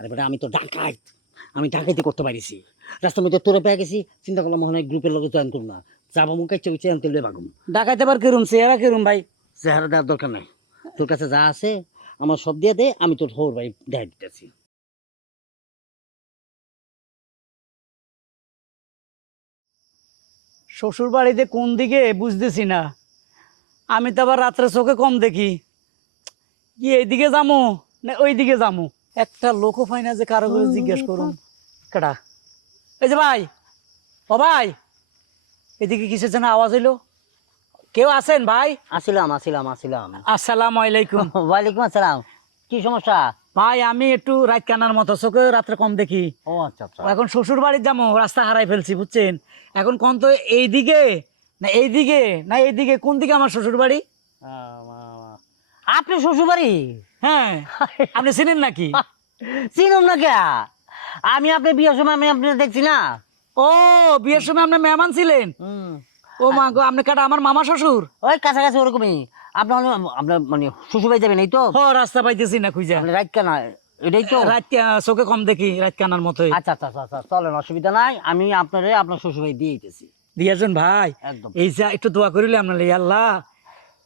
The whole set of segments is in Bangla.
আরে বেটা আমি তো ডাকাইত, আমি ডাকাইতি করতে পারিছি। রাস্তার মধ্যে তোরে পেয়ে গেছি, চিন্তা করলাম মনে হয় গ্রুপের লোক জয়েন করুম না, যাবো মুখ কাছে উঠে আনতে ভাগুম। ডাকাইতে আবার কেরুম চেহারা কেরুম ভাই? চেহারা দেওয়ার দরকার নাই, তোর কাছে যা আছে আমার সব দিয়ে দে, আমি তোর হোর ভাই দেখা দিতেছি। শ্বশুর বাড়িতে কোন দিকে বুঝতেছি না। আমি তো আবার রাত্রে চোখে কম দেখি, কি এইদিকে যামো না ওই দিকে যামো? একটা লোকও পাই না যে কারো করে জিজ্ঞেস করুন। কেডা? এই যে ভাই, ও ভাই, এদিকে কিসের যেন আওয়াজ হইলো? কেউ আছেন ভাই? আসিলাম আসিলাম আসিলাম। আসসালামু আলাইকুম। ওয়ালাইকুম আসসালাম। কি সমস্যা? ভাই আমি একটু রাত কানার মতো, চোখে রাত্রে কম দেখি। ও আচ্ছা আচ্ছা। এখন শ্বশুর বাড়ির যাবো, রাস্তা হারাই ফেলছি বুঝছেন। এখন কোন তো এইদিকে না এইদিকে না এইদিকে, কোন দিকে আমার শ্বশুর বাড়ি? আপনি শ্বশুর বাড়ি? হ্যাঁ, আপনি চিনেন নাকি? চিনুম না কে? আমি আপনি বিয়ের সময় আমি আপনার দেখছি না। ও, বিয়ের সময় আপনি মেহমান ছিলেন? ও মা গো, আপনি কাটা আমার মামা শ্বশুর? ওই কাছাকাছি ওরকমই। আপনার আপনার মানে শ্বশুর বাড়ি যাবেন এই তো? ও, রাস্তা পাইতেছি না খুঁজে। আপনি রাত কেনা এটাই তো? রাত চোখে কম দেখি, রাত কানার মতোই। আচ্ছা আচ্ছা আচ্ছা চলেন, অসুবিধা নাই, আমি আপনার শ্বশুর বাড়ি দিয়ে দিতেছি। দিয়েছেন ভাই? একদম। এই যে একটু দোয়া করিলে আপনার, আল্লাহ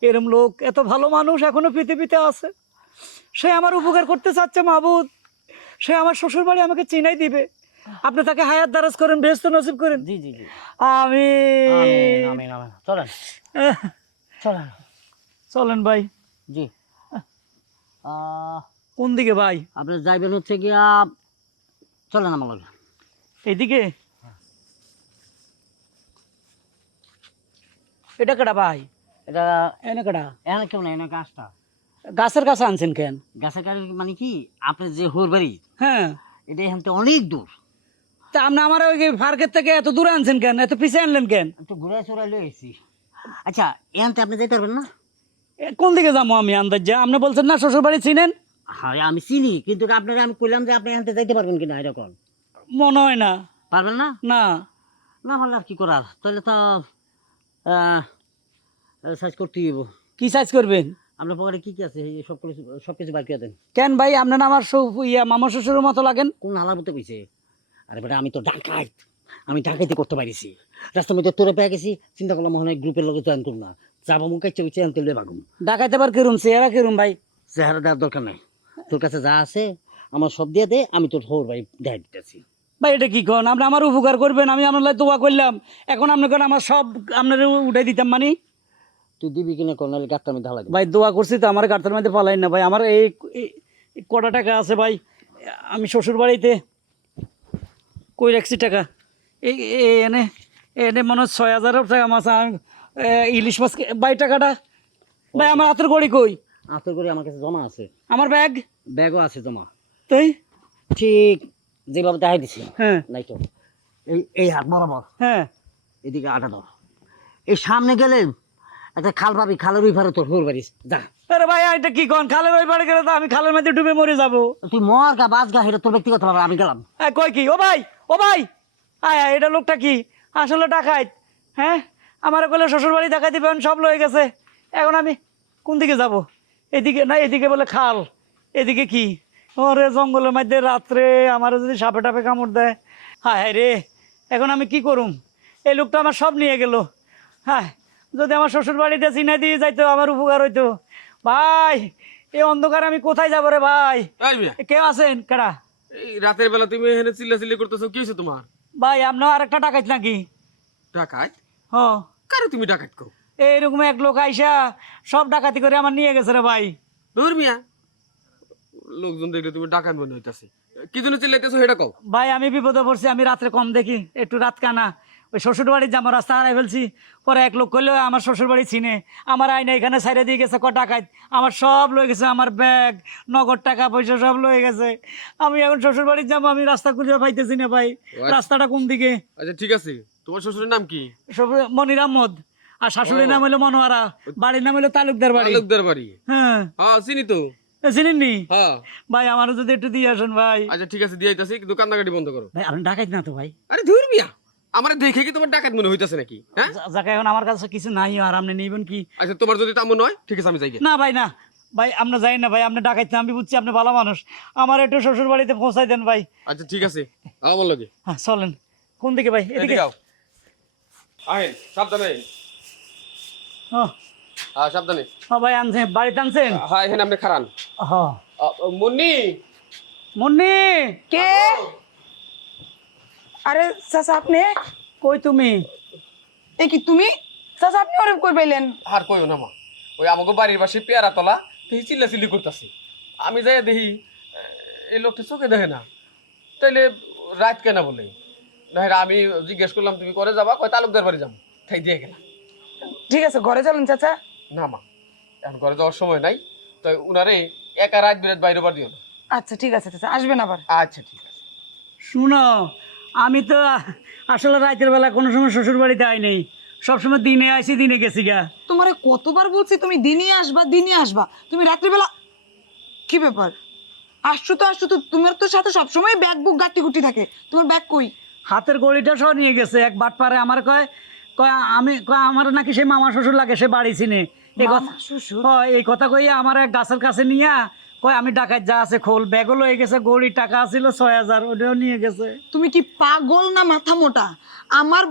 এরম লোক, এত ভালো মানুষ এখনো পৃথিবীতে আছে, সে আমার উপকার করতে চাচ্ছে মাহবুদ, সে আমার শ্বশুর বাড়ি আমাকে চিনাই দিবে। আপনি তাকে হায়াত দারাজ করেন, বেহেশত নসিব করেন। জি জি জি। আমি আমিন আমিন আমিন। চলেন চলেন। চলেন ভাই। জি। কোন দিকে ভাই? আপনি যাইবেন হচ্ছে গিয়া, চলেন আমার লগে। এইদিকে? এটা কেডা ভাই? এটা এনে কেডা? এখানে কেউ নাই, এনে গাছটা। গাছের কাছে আনছেন কেন? গাছের কাছে মানে কি, আপনার যে হোর বাড়ি হ্যাঁ, এটা এখান থেকে অনেক দূর। তা আপনি আমার ওই ফার্কের থেকে এত দূরে আনছেন কেন, এত পিছিয়ে আনলেন কেন? একটু ঘুরে চুরাই লয়ে এসেছি। আচ্ছা, এখান থেকে আপনি যেতে পারবেন না? কোন দিকে যাবো আমি আন্দাজে? আপনি বলছেন না শ্বশুর বাড়ি চিনেন? হ্যাঁ আমি চিনি, কিন্তু আপনাকে আমি কইলাম যে আপনি এখান থেকে যাইতে পারবেন কিনা এরকম। মনে হয় না। পারবেন না? না। না পারলে আর কি করার, তাহলে তো সার্চ করতে হইব। কি সাইজ করবেন? আপনার পকেটে কি কি আছে এই সব কিছু বাইর করে দেন। কেন ভাই, আপনার না আমার মামা শ্বশুরের মতো লাগেন? কোন হালার মতো কইছে? আরে বেটা আমি তো ডাকাইত, আমি ডাকাইতি করতে পারিছি। রাস্তার মধ্যে তোরে পেয়ে গেছি, চিন্তা করলাম মনে হয় গ্রুপের লোক জয়েন করুম না, যাবো মুখ কাছে উঠে আনতে ভাগুম। ডাকাইতে আবার কেরুম চেহারা কেরুম ভাই? চেহারা দেওয়ার দরকার নাই, তোর কাছে যা আছে আমার সব দিয়ে দে, আমি তোর হোর ভাই দেখা দিতেছি। ভাই এটা কি কন? আপনি আমার উপকার করবেন, আমি আপনার লাই দোয়া করলাম, এখন আপনি কেন আমার সব আপনার উঠাই দিতাম মানে? তুই দিবি কিনা কোন গাছটা আমি ঢালাই ভাই দোয়া করছি তো, আমার গাড়ির মধ্যে পালাই না ভাই। আমার এই কটা টাকা আছে ভাই, আমি শ্বশুর বাড়িতে কই রাখছি টাকা। এই এনে এনে মনে হয় 6,000 টাকা মাছ ইলিশ মাছ ভাই। টাকাটা ভাই আমার হাতের গড়ি কই? আতর করে আমার কাছে জমা আছে। আমার ব্যাগ? ব্যাগও আছে জমা। তুই ঠিক যেভাবে দেখাই দিছি। হ্যাঁ নাই তো, এই এই হাত বরাবর, হ্যাঁ। এদিকে আটা ধর, এই সামনে গেলে একটা খাল পাবি, খালের ওই পারে তোর হোর বাড়ি, যা। আরে ভাই এটা কি কন? খালের ওই পাড়ে গেলে তো আমি খালের মধ্যে ডুবে মরে যাবো। তুই মর গা বাস গা, এটা তোর ব্যক্তিগত ব্যাপার, আমি গেলাম। কই কি? ও ভাই, ও ভাই, আয় আয়, এটা লোকটা কি আসলে ডাকাইত? হ্যাঁ, আমার বলে শ্বশুর বাড়ি দেখা দিবেন, সব লয়ে গেছে। এখন আমি কোন দিকে যাব? এদিকে না, এদিকে বলে খাল, এদিকে কি? ওরে জঙ্গলের মধ্যে রাত্রে আমার যদি সাপে টাপে কামড় দেয়, হায় হায় রে, এখন আমি কি করুম? এই লোকটা আমার সব নিয়ে গেল। হ্যাঁ, যদি আমার শ্বশুর বাড়িটা চিনে দিয়ে যাইতো আমার উপকার হইতো। ভাই এই অন্ধকারে আমি কোথায় যাবো রে ভাই? এই মিয়া, কেউ আছেন কেডা? এই রাতের বেলা তুমি এখানে চিল্লাচিল্লি করতেছো, কি হয়েছে তোমার? ভাই আপনার আরেকটা ডাকাইত নাকি? ডাকাত? হ, কারে তুমি ডাকাত কও? এইরকম এক লোক আইসা সব ডাকাতি করে আমার নিয়ে গেছে রে ভাই। ধর মিয়া, লোকজন দেখলে তুমি ডাকাত মনে হইতাছে। কি জন্য চিল্লাইতেছো সেটা কও। ভাই আমি বিপদে পড়ছি, আমি রাত্রে কম দেখি, একটু রাত কানা, ওই শ্বশুর বাড়ির যাবো, রাস্তা হারাই ফেলছি। পরে এক লোক করলে আমার শ্বশুর বাড়ি চিনে, আমার আইনা এখানে সাইডে দিয়ে গেছে ক ডাকাত, আমার সব লয়ে গেছে, আমার ব্যাগ নগদ টাকা পয়সা সব লয়ে গেছে। আমি এখন শ্বশুর বাড়ির যাবো, আমি রাস্তা খুঁজে পাইতেছি না ভাই। রাস্তাটা কোন দিকে? আচ্ছা ঠিক আছে, তোমার শ্বশুরের নাম কি? মনির আহমদ, আর শাশুড়ির নাম হলো মনোয়ারা, বাড়ির নাম হলো তালুকদার বাড়ি। তালুকদার বাড়ি? হ্যাঁ, হ্যাঁ চিনি তো। চিনেননি? হ্যাঁ। ভাই আমারও যদি একটু দিয়ে আসুন ভাই। আচ্ছা ঠিক আছে, দিয়ে আইতাছি, কিন্তু কান্নাকাটি বন্ধ করো। ভাই আপনি ডাকাইত না তো ভাই? আরে ধুর মিয়া, আমার দেখে কি তোমার ডাকাত মনে হইতাছে নাকি? হ্যাঁ যাকে এখন আমার কাছে কিছু নাই, আর আপনি নিবেন কি? আচ্ছা তোমার যদি তেমন নয় ঠিক আছে, আমি যাই গে। না ভাই না, ভাই আপনি যাই না ভাই, আপনি ডাকাইতে আমি বুঝছি আপনি ভালো মানুষ, আমার একটু শ্বশুর বাড়িতে পৌঁছাই দেন ভাই। আচ্ছা ঠিক আছে, আমার লগে হ্যাঁ চলেন। কোন দিকে ভাই? এদিকে? এদিকে আও। আহেন, সাবধানে আহেন। ও হ্যাঁ সাবধানে। ভাই আনছেন, বাড়িতে আনছেন? হ্যাঁ এখানে আপনি খারান। হ্যাঁ। মুন্নি, মুন্নি কে? আরে চাচা আপনি? কই তুমি? এ কি তুমি? চাচা আপনি ওরে কই পাইলেন? আর কইও না মা, ওই আমাকে বাড়ির পাশে পেয়ারা তলা দেখি চিল্লাচিল্লি করতেছি। আমি যাই দেখি এই লোকটা চোখে দেখে না, তাইলে রাত কেনা বলে না। আমি জিজ্ঞেস করলাম তুমি করে যাবা, কয় তালুকদার বাড়ি যাবো, তাই দিয়ে গেলাম। ঠিক আছে ঘরে চলেন চাচা। না মা, এখন ঘরে যাওয়ার সময় নাই, তাই উনারে একা রাত বিরাত বাইরে বার দিও না। আচ্ছা ঠিক আছে চাচা, আসবেন আবার। আচ্ছা ঠিক আছে। শুনো, আমি তো আসলে রাতের বেলা কোনো সময় শ্বশুর বাড়িতে আই নেই, সবসময় দিনে আইসি, দিনে গেছি গা। তোমারে কতবার বলছি তুমি দিনে আসবা, দিনে আসবা, তুমি রাত্রিবেলা কি ব্যাপার? আসছো তো, তোমার তো সাথে সবসময় ব্যাগ বুক গাটি গুটি থাকে, তোমার ব্যাগ কই? হাতের গড়িটা সহ নিয়ে গেছে এক বাট পারে। আমার কয় কয় আমি কয় আমার নাকি সে মামা শ্বশুর লাগে, সে বাড়ি চিনে। এই কথা, মামা শ্বশুর? এই কথা কইয়া আমার এক গাছের কাছে নিয়ে কয় আমি ডাকাত যা আছে খোল, ব্যাগও লয়ে গেছে, গড়ি টাকা ছিল 6000, ওটাও নিয়ে গেছে। তুমি কি পাগল না মাথা মোটা? আমার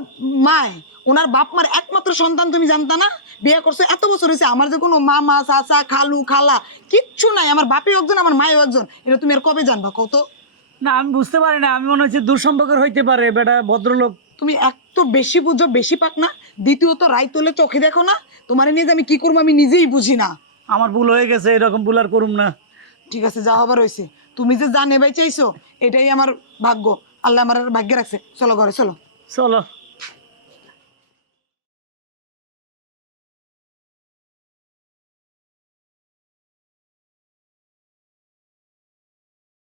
মায়, ওনার বাপ মার একমাত্র সন্তান, তুমি জানতা না? বিয়ে করছে এত বছর হয়েছে, আমার যে কোনো মামা চাচা খালু খালা কিচ্ছু নাই, আমার বাপেও একজন আমার মায়েও একজন, এটা তুমি আর কবে জানবা কত? না আমি বুঝতে পারি না, আমি মনে হচ্ছে দূর সম্পর্কের হইতে পারে, বেটা ভদ্রলোক। তুমি এত বেশি বুঝো, বেশি পাক না। দ্বিতীয়ত রায় তোলে চোখে দেখো না, তোমার নিয়ে যে আমি কি করবো আমি নিজেই বুঝি না। আমার ভুল হয়ে গেছে, এরকম ভুল আর করুম না। ঠিক আছে যা হবার হয়েছে, তুমি যে জানে ভাই চাইছো এটাই আমার ভাগ্য, আল্লাহ আমার ভাগ্যে রাখছে। চলো ঘরে চলো। চলো।